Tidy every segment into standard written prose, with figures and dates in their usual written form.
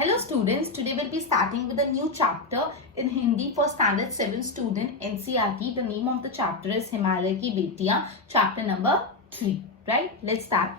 Hello students, today we'll be starting with a new chapter in Hindi for standard 7 student NCERT. The name of the chapter is Himalaya की बेटियां, chapter number 3. Right? Let's start.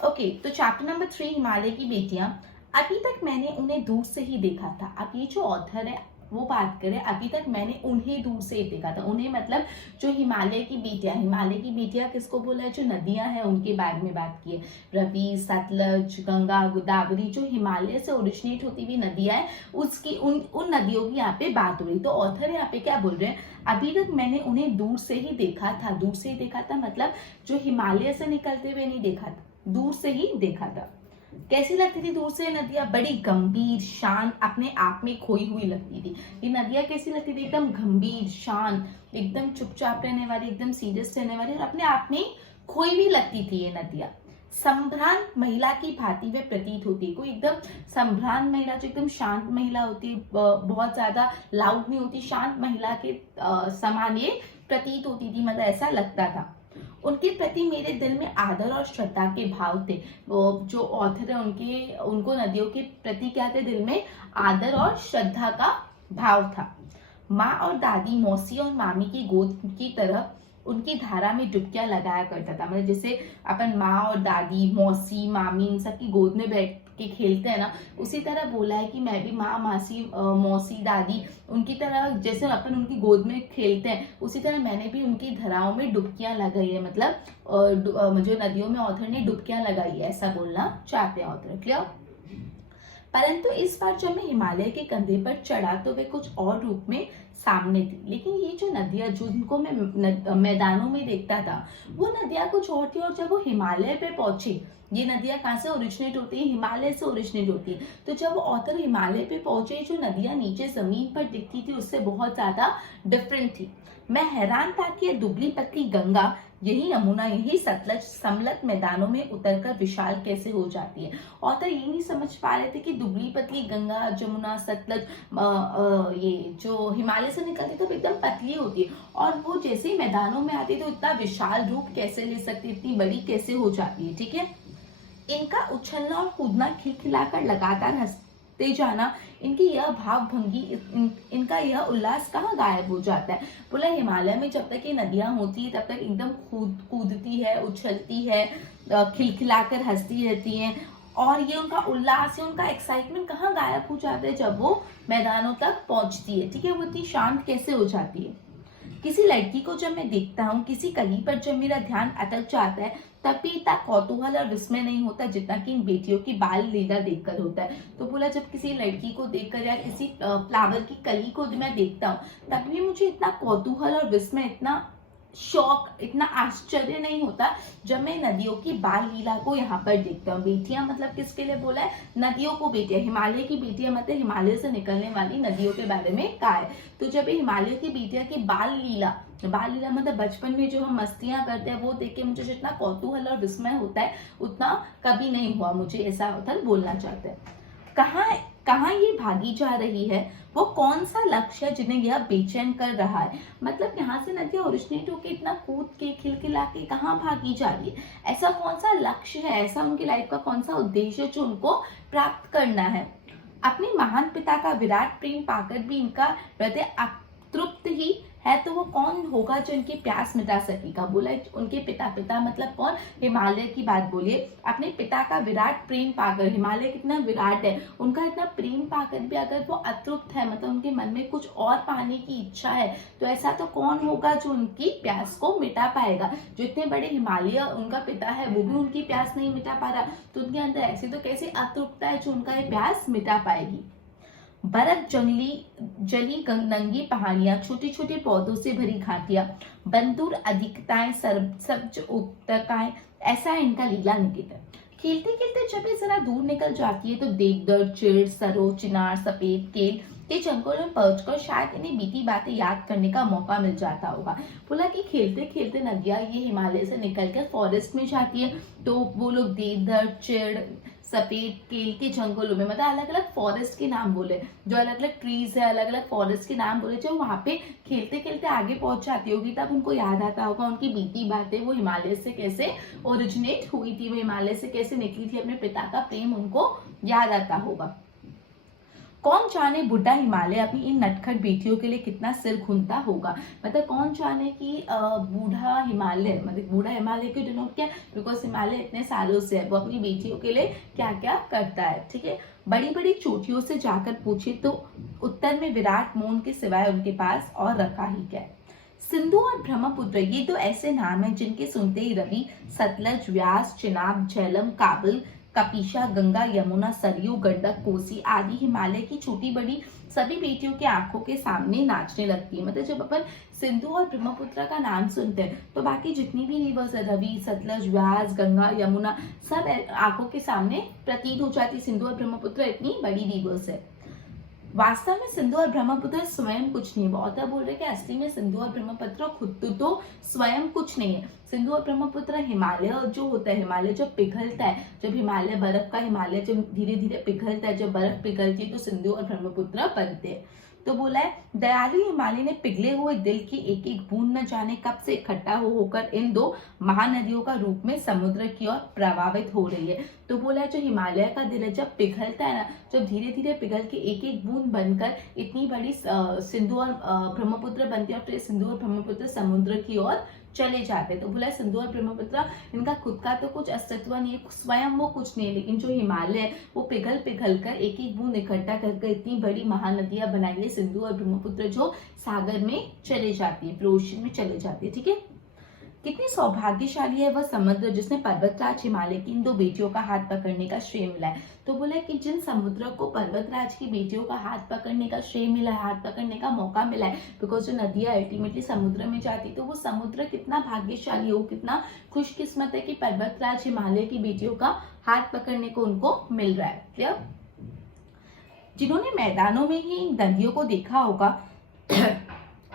Okay, तो chapter number 3 Himalaya की बेटियां. अभी तक मैंने उन्हें दूर से ही देखा था. अब ये जो ऑथर है वो बात करें, अभी तक मैंने उन्हें दूर से ही देखा था. उन्हें मतलब जो हिमालय की बेटियां किसको बोला है? जो नदियां हैं उनके बारे में बात की है. रवि, सतलज, गंगा, गोदावरी, जो हिमालय से ओरिजिनेट होती हुई नदियां हैं उसकी उन नदियों की यहाँ पे बात हो रही. तो ऑथर यहाँ पे क्या बोल रहे हैं? अभी तक मैंने उन्हें दूर से ही देखा था. दूर से ही देखा था मतलब जो हिमालय से निकलते हुए नहीं देखा था, दूर से ही देखा था. कैसी लगती थी दूर से नदियां? बड़ी गंभीर, शांत, अपने आप में खोई हुई लगती थी. ये नदियां कैसी लगती थी? एकदम गंभीर, शांत, एकदम चुपचाप रहने वाली, एकदम सीरियस रहने वाली और अपने आप में खोई हुई लगती थी ये नदियां. संभ्रांत महिला की भांति वे प्रतीत होती है. कोई एकदम संभ्रांत महिला, जो एकदम शांत महिला होती है, बहुत ज्यादा लाउड नहीं होती, शांत महिला के समान ये प्रतीत होती थी, मतलब ऐसा लगता था. उनके प्रति मेरे दिल में आदर और श्रद्धा के भाव थे. वो जो ऑथर है उनको नदियों के प्रति क्या थे? दिल में आदर और श्रद्धा का भाव था. माँ और दादी, मौसी और मामी की गोद की तरह उनकी धारा में डुबकियां लगाया करता था. मतलब जैसे अपन माँ और दादी, मौसी, मामी इन सब की गोद में बैठ के खेलते हैं ना, उसी तरह बोला है कि मैं भी माँ, मौसी, दादी उनकी तरह, जैसे अपन उनकी गोद में खेलते हैं उसी तरह मैंने भी उनकी धाराओं में डुबकियां लगाई है. मतलब जो नदियों में ऑथर ने डुबकियां लगाई है, ऐसा बोलना चाहते हैं ऑथर. क्लियर? परंतु इस बार जब मैं हिमालय के कंधे पर चढ़ा तो वे कुछ और रूप में सामने थी. लेकिन ये जो नदियां जिनको मैं मैदानों में देखता था वो नदियां कुछ और थी. और जब वो हिमालय पे पहुंचे, ये नदियां कहाँ से ओरिजिनेट होती है? हिमालय से ओरिजिनेट होती है. तो जब ऑथर हिमालय पे पहुंचे, जो नदियां नीचे जमीन पर दिखती थी उससे बहुत ज्यादा डिफरेंट थी. मैं हैरान था कि दुबली पतली गंगा, यही यमुना, यही सतलज समतल मैदानों में उतरकर विशाल कैसे हो जाती है. ऑथर ये नहीं समझ पा रहे थे कि दुबली पतली गंगा, जमुना, सतलज ये जो हिमालय से निकलती है तो एकदम पतली होती है और वो जैसे ही मैदानों में आती है तो इतना विशाल रूप कैसे ले सकती है, इतनी बड़ी कैसे हो जाती है. ठीक है. इनका उछलना और कूदना, खिलखिलाकर लगातार हंसते जाना, इनकी यह भाव भंगी, इनका यह उल्लास कहाँ गायब हो जाता है? बोला हिमालय में जब तक ये नदियां होती है तब तक एकदम कूदती है, उछलती है, खिलखिलाकर हंसती रहती हैं. और ये उनका उल्लास है, उनका एक्साइटमेंट कहाँ गायब हो जाता है जब वो मैदानों तक पहुंचती है. ठीक है. वो इतनी शांत कैसे हो जाती है? किसी लड़की को जब मैं देखता हूँ, किसी कली पर जब मेरा ध्यान अटक जाता है, तब भी इतना कौतूहल और विस्मय नहीं होता जितना कि इन बेटियों की बाल लीला देखकर होता है. तो बोला जब किसी लड़की को देखकर या किसी फ्लावर की कली को मैं देखता हूँ तब भी मुझे इतना कौतूहल और विस्मय, इतना शौक, इतना आश्चर्य नहीं होता जब मैं नदियों की बाल लीला को यहाँ पर देखता हूँ. बेटियां मतलब किसके लिए बोला है? नदियों को बेटियां, हिमालय की बेटियां मतलब हिमालय से निकलने वाली नदियों के बारे में कहा है. तो जब हिमालय की बेटियां की बाल लीला मतलब बचपन में जो हम मस्तियां करते हैं वो देख के मुझे जितना कौतूहल और विस्मय होता है उतना कभी नहीं हुआ मुझे, ऐसा ऑथर बोलना चाहते हैं. कहाँ ये भागी जा रही है? वो कौन सा लक्ष्य है जिन्हें यह बेचैन कर रहा है? मतलब यहाँ से नदियां ओरिजिनेट होके इतना कूद के, खिलखिला के कहाँ भागी जा रही है? ऐसा कौन सा लक्ष्य है, ऐसा उनकी लाइफ का कौन सा उद्देश्य जो उनको प्राप्त करना है? अपने महान पिता का विराट प्रेम पाकर भी इनका हृदय अतृप्त ही है, तो वो कौन होगा जो इनकी प्यास मिटा सकेगा? बोला उनके पिता मतलब कौन? हिमालय की बात बोलिए. अपने पिता का विराट प्रेम पाकर, हिमालय कितना विराट है, उनका इतना प्रेम पाकर भी अगर वो अतृप्त है, मतलब उनके मन में कुछ और पाने की इच्छा है, तो ऐसा तो कौन होगा जो उनकी प्यास को मिटा पाएगा? जो इतने बड़े हिमालय उनका पिता है वो भी उनकी प्यास नहीं मिटा पा रहा, तो उनके अंदर ऐसी तो कैसे अतृप्तता है जो उनका ये प्यास मिटा पाएगी? बर्फ, जली नंगी पहाड़ियां, छोटे छोटे पौधों से भरी घाटियां, बंदूर अधिकताएं, सब्ज उपत्यकाएं, ऐसा है इनका लीला निकेतन. खेलते खेलते जब ये जरा दूर निकल जाती है तो देवदार, चिड़, सरो, चिनार, सफेद केल के जंगलों में पहुंचकर शायद इन्हें बीती बातें याद करने का मौका मिल जाता होगा. बोला कि खेलते खेलते नदियां ये हिमालय से निकलकर फॉरेस्ट में जाती है तो वो लोग देवदार, चिड़, सफेद केल के जंगलों में, मतलब अलग अलग फॉरेस्ट के नाम बोले, जो अलग अलग ट्रीज है, अलग अलग फॉरेस्ट के नाम बोले, जो वहां पे खेलते खेलते आगे पहुंच जाती होगी तब उनको याद आता होगा उनकी बीती बातें, वो हिमालय से कैसे ओरिजिनेट हुई थी, वो हिमालय से कैसे निकली थी, अपने पिता का प्रेम उनको याद आता होगा. कौन जाने बुढ़ा हिमालय अपनी इन नटखट बेटियों के लिए कितना सिर खूंदता होगा। मतलब कौन जाने कि बूढ़ा हिमालय, मतलब बूढ़ा हिमालय क्यों डिनोट किया, बिकॉज हिमालय इतने सालों से है, वो अपनी बेटियों के लिए क्या क्या करता है। ठीक है, बड़ी बड़ी चोटियों से जाकर पूछे तो उत्तर में विराट मौन के सिवाय उनके पास और रखा ही क्या है। सिंधु और ब्रह्मपुत्र ये तो ऐसे नाम हैं जिनके सुनते ही रवि सतलज, व्यास, चिनाब, झेलम, काबिल, कपीशा, गंगा, यमुना, सरयू, गंडक, कोसी आदि हिमालय की छोटी बड़ी सभी बेटियों की आंखों के सामने नाचने लगती है। मतलब जब अपन सिंधु और ब्रह्मपुत्र का नाम सुनते हैं तो बाकी जितनी भी रिवर्स है, रवि, सतलज, व्यास, गंगा, यमुना, सब आंखों के सामने प्रतीत हो जाती। सिंधु और ब्रह्मपुत्र इतनी बड़ी रिवर्स है। वास्तव में सिंधु और ब्रह्मपुत्र स्वयं कुछ नहीं। ऑथर बोल रहे कि असली में सिंधु और ब्रह्मपुत्र खुद तो स्वयं कुछ नहीं है। सिंधु और ब्रह्मपुत्र हिमालय जो होता है, हिमालय जब पिघलता है, जब हिमालय बर्फ का हिमालय जब धीरे धीरे पिघलता है, जब बर्फ पिघलती है तो सिंधु और ब्रह्मपुत्र बनते हैं। तो बोला है दयालु हिमालय ने पिघले हुए दिल की एक एक बूंद न जाने कब से इकट्ठा होकर इन दो महानदियों का रूप में समुद्र की ओर प्रभावित हो रही है। तो बोला है जो हिमालय का दिल है जब पिघलता है ना, जब धीरे धीरे पिघल के एक एक बूंद बनकर इतनी बड़ी सिंधु और ब्रह्मपुत्र बनती है, और फिर सिंधु और ब्रह्मपुत्र समुद्र की ओर चले जाते। तो बोला सिंधु और ब्रह्मपुत्र इनका खुद का तो कुछ अस्तित्व नहीं है, स्वयं वो कुछ नहीं है, लेकिन जो हिमालय है वो पिघल पिघल कर एक एक बूंद इकट्ठा करके इतनी बड़ी महानदियां बनाई है सिंधु और ब्रह्मपुत्र, जो सागर में चले जाती है, फिर ओशन में चले जाती है। ठीक है, कितनी सौभाग्यशाली है वह समुद्र जिसने पर्वतराज हिमालय की इन दो बेटियों का हाथ पकड़ने का श्रेय मिला है। तो बोला कि जिन समुद्र को पर्वतराज की बेटियों का हाथ पकड़ने का श्रेय मिला है, हाथ पकड़ने का मौका मिला है, बिकॉज जो नदियां अल्टीमेटली समुद्र में जाती, तो वो समुद्र कितना भाग्यशाली हो, कितना खुशकिस्मत है कि पर्वतराज हिमालय की बेटियों का हाथ पकड़ने को उनको मिल रहा है। क्लियर? जिन्होंने मैदानों में ही नदियों को देखा होगा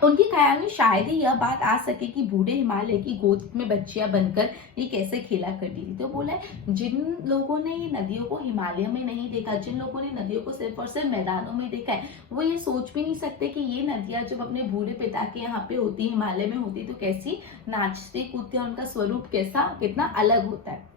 उनके ख्याल में शायद ही यह बात आ सके कि बूढ़े हिमालय की गोद में बच्चियां बनकर ये कैसे खेला करती थी। तो बोला जिन लोगों ने ये नदियों को हिमालय में नहीं देखा, जिन लोगों ने नदियों को सिर्फ और सिर्फ मैदानों में देखा है, वो ये सोच भी नहीं सकते कि ये नदियां जब अपने बूढ़े पिता के यहाँ पे होती, हिमालय में होती, तो कैसी नाचती कूदती, उनका स्वरूप कैसा कितना अलग होता है।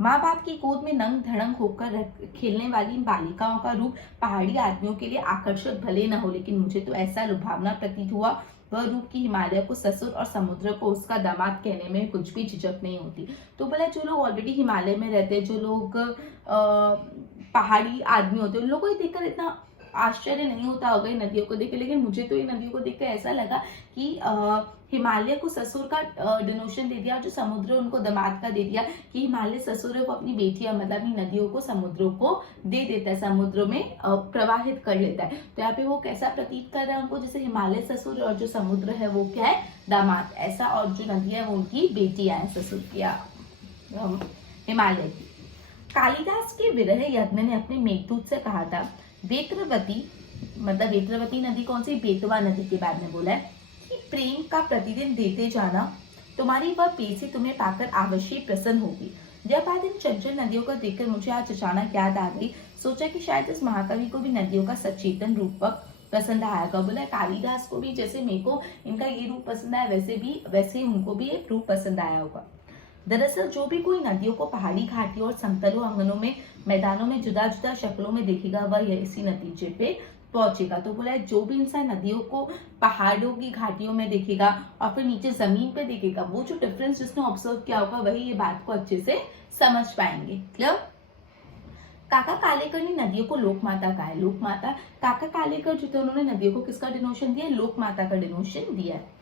माँ बाप की गोद में नंग धड़ंग होकर खेलने वाली इन बालिकाओं का रूप पहाड़ी आदमियों के लिए आकर्षक भले न हो, लेकिन मुझे तो ऐसा लुभावना प्रतीत हुआ वह रूप की हिमालय को ससुर और समुद्र को उसका दामाद कहने में कुछ भी झिझक नहीं होती। तो बोला जो लोग ऑलरेडी हिमालय में रहते हैं, जो लोग पहाड़ी आदमी होते हैं, उन लोगों को देखकर इतना आश्चर्य नहीं होता होगा इन नदियों को देख, लेकिन मुझे तो इन नदियों को देखकर ऐसा लगा कि हिमालय को ससुर का डिनोशन दे दिया, और जो समुद्र उनको दामाद का दे दिया कि हिमालय ससुर है, वो अपनी बेटियां मतलब अपनी नदियों को समुद्रों को दे देता है, समुद्र में प्रवाहित कर लेता है। तो यहाँ पे वो कैसा प्रतीत कर रहा है उनको, जैसे हिमालय ससुर और जो समुद्र है वो क्या है, दामाद ऐसा, और जो नदियां है वो उनकी बेटियां हैं ससुर की हिमालय की। कालिदास के विरह यज्ञ ने अपने मेघदूत से कहा था, वेत्रवती मतलब वेत्रवती नदी कौन सी, बेतवा नदी के बारे में बोला है कि प्रेम का प्रतिदिन देते जाना, तुम्हारी वह पेशी तुम्हें पाकर अवश्य प्रसन्न होगी। जब आज इन चंचल नदियों को देखकर मुझे आज अचानक याद आ गई, सोचा कि शायद इस महाकवि को भी नदियों का सचेतन रूपक पसंद आएगा। बोला कालिदास को भी जैसे मेरे को इनका ये रूप पसंद आया, वैसे ही उनको भी एक रूप पसंद आया होगा। दरअसल जो भी कोई नदियों को पहाड़ी घाटियों और समतलों आंगनों में मैदानों में जुदा जुदा शक्लों में देखेगा, वह इसी नतीजे पे पहुंचेगा। तो बोला है जो भी इंसान नदियों को पहाड़ों की घाटियों में देखेगा और फिर नीचे जमीन पे देखेगा, वो जो डिफरेंस जिसने ऑब्जर्व किया होगा वही ये बात को अच्छे से समझ पाएंगे। क्लियर? काका कालेकर ने नदियों को लोक माता कहा है। लोक माता, काका कालेकर जो थे उन्होंने नदियों को किसका डिनोशन दिया, लोक माता का डिनोशन दिया है।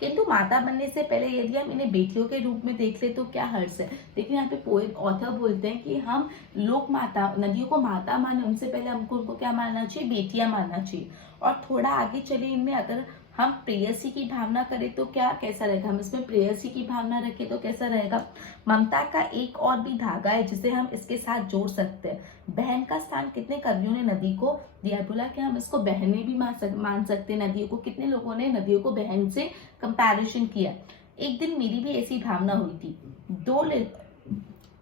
किंतु माता बनने से पहले यदि हम इन्हें बेटियों के रूप में देख ले तो क्या हर्ष है। लेकिन यहाँ पे पोएट ऑथर बोलते हैं कि हम लोक माता, नदियों को माता माने, उनसे पहले हमको उनको क्या मानना चाहिए, बेटियां मानना चाहिए। और थोड़ा आगे चले इनमें अगर हम प्रेयसी की भावना करें तो क्या कैसा रहेगा, हम इसमें प्रेयसी की भावना रखें तो कैसा रहेगा। ममता का एक और भी धागा है जिसे हम इसके साथ जोड़ सकते हैं। बहन का स्थान कितने कवियों ने नदी को दिया, बोला कि हम इसको बहनें भी मान सकते हैं नदियों को। कितने लोगों ने नदियों को बहन से कंपैरिजन किया। एक दिन मेरी भी ऐसी भावना हुई थी।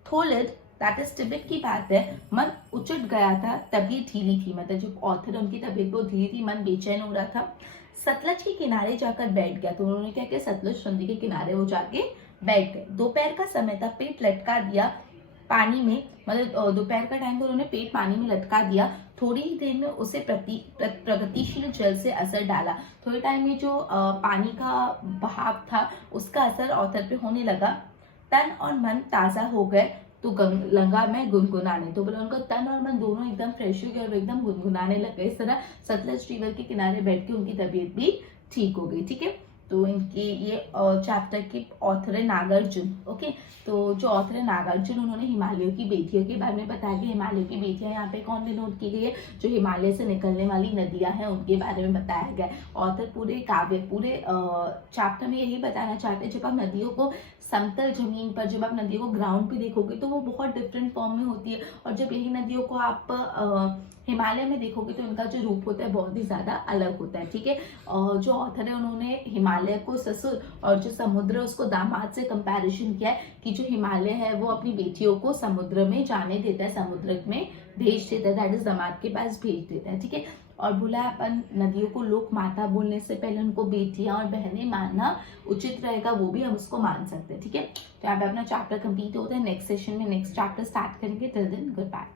थोलिद दैट इज तिब्बत की बात है, मन उचट गया था, तबीयत ढीली थी। मतलब जो ऑथर उनकी तबीयत बहुत ढीली थी, मन बेचैन हो रहा था। सतलज के किनारे जाकर बैठ गया। तो उन्होंने क्या सतलज नदी के किनारे वो जाके बैठ गए। दोपहर का समय था, पेट लटका दिया पानी में, मतलब दोपहर का टाइम था, उन्होंने पेट पानी में लटका दिया। थोड़ी ही देर में उसे प्रगतिशील जल से असर डाला। थोड़े टाइम में जो पानी का बहाव था उसका असर ऑथर पे होने लगा। तन और मन ताजा हो गए तो लगा मैं गुनगुनाने। तो बोला उनका तन और मन दोनों एकदम फ्रेश हो गए और एकदम गुनगुनाने लग गए। इस तरह सतलज रिवर के किनारे बैठ के उनकी तबीयत भी ठीक हो गई। ठीक है, तो इनकी ये चैप्टर के ऑथर है नागार्जुन। ओके, तो जो ऑथर है नागार्जुन, उन्होंने हिमालयों की बेटियों के बारे में बताया कि हिमालयों की बेटियां यहाँ पे कौन डिनोट की गई है, जो हिमालय से निकलने वाली नदियां हैं उनके बारे में बताया गया। ऑथर पूरे चैप्टर में यही बताना चाहते हैं, जब आप नदियों को समतल जमीन पर, जब आप नदियों को ग्राउंड पे देखोगे तो वो बहुत डिफरेंट फॉर्म में होती है, और जब यही नदियों को आप हिमालय में देखोगे तो इनका जो रूप होता है बहुत ही ज्यादा अलग होता है। ठीक है, जो ऑथर है उन्होंने हिमालय को ससुर और जो समुद्र उसको दामाद से कंपैरिजन किया है, कि जो हिमालय है वो अपनी बेटियों को समुद्र में जाने देता है, समुद्र में भेज देता है, दैट इज दामाद के पास भेज देता है। ठीक है, और बोला अपन नदियों को लोक माता बोलने से पहले उनको बेटियां और बहनें मानना उचित रहेगा, वो भी हम उसको मान सकते हैं। ठीक है, तो यहाँ पे अपना चैप्टर कंप्लीट होता है। नेक्स्ट सेशन में नेक्स्ट चैप्टर स्टार्ट करेंगे। Till then good bye.